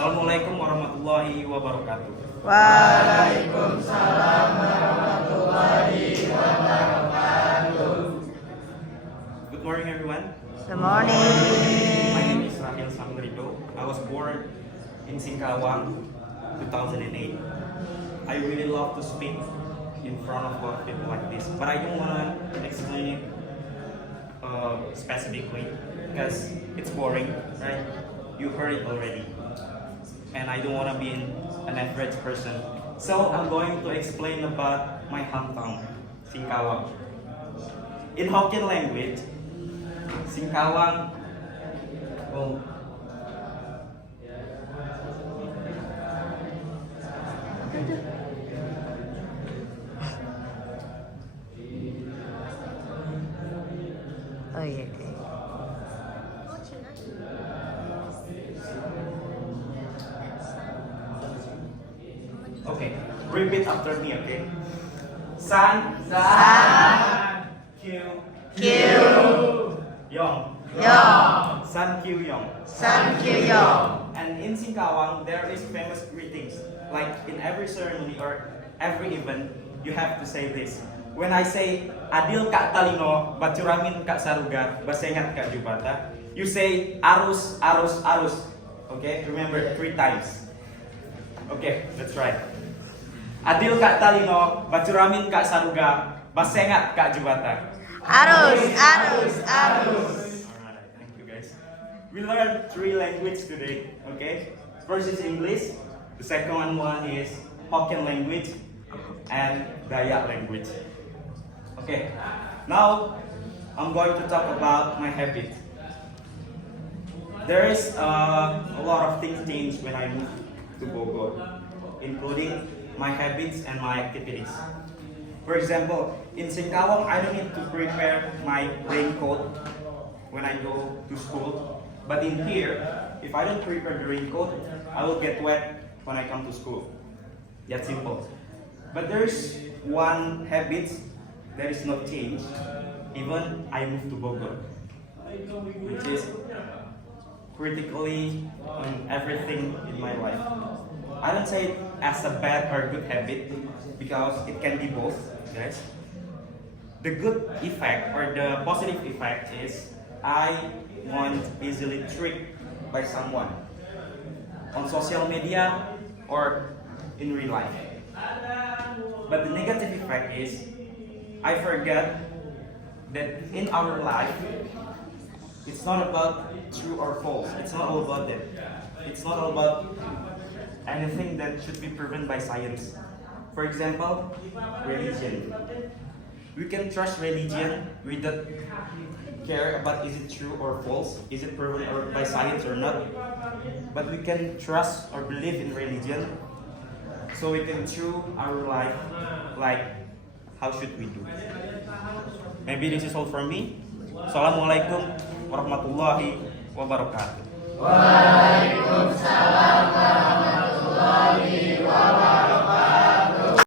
Assalamualaikum warahmatullahi wabarakatuh. Waalaikumsalam warahmatullahi wabarakatuh. Good morning, everyone. Good morning. My name is Rahil Sambrido. I was born in Singkawang, 2008. I really love to speak in front of a lot of people like this, but I don't want to explain it specifically because it's boring, right? You heard it already, and I don't want to be an average person. So I'm going to explain about my hometown, Singkawang. In Hokkien language, Singkawang, well, Oh iya. okay, repeat after me, okay? San, Q, Yong, San Q Yong. And in Singkawang, there is famous greetings. Like in every ceremony or every event, you have to say this. When I say Adil Kak Talino, Bacuramin Kak Saruga, Basengat Kak Jubata, you say Arus, Arus, Arus. Okay, remember 3 times. Okay, that's right. Adil Kak Talino, Bacuramin Kak Saruga, Basengat Kak Jubata. Arus. Alright, thank you guys. We learned 3 languages today, okay? First is English, the second one is Hokkien language, and Dayak language. Okay, now I'm going to talk about my habit. There is a lot of things changed when I moved to Bogor, including my habits and my activities. For example, in Singkawang, I don't need to prepare my raincoat when I go to school. But in here, if I don't prepare the raincoat, I will get wet when I come to school. That's simple. But there's one habit that is not changed, even I moved to Bogor, which is critically on everything in my life. I don't say it as a bad or good habit because it can be both, guys. The good effect or the positive effect is I won't easily tricked by someone on social media or in real life. But the negative effect is I forget that in our life it's not about true or false. It's not all about that. It's not all about anything that should be proven by science. For example, religion. We can trust religion without care about is it true or false, is it proven or by science or not. But we can trust or believe in religion so we can choose our life like how should we do. Maybe this is all from me. Assalamualaikum warahmatullahi wabarakatuh. Waalaikumsalam warahmatullahi wabarakatuh.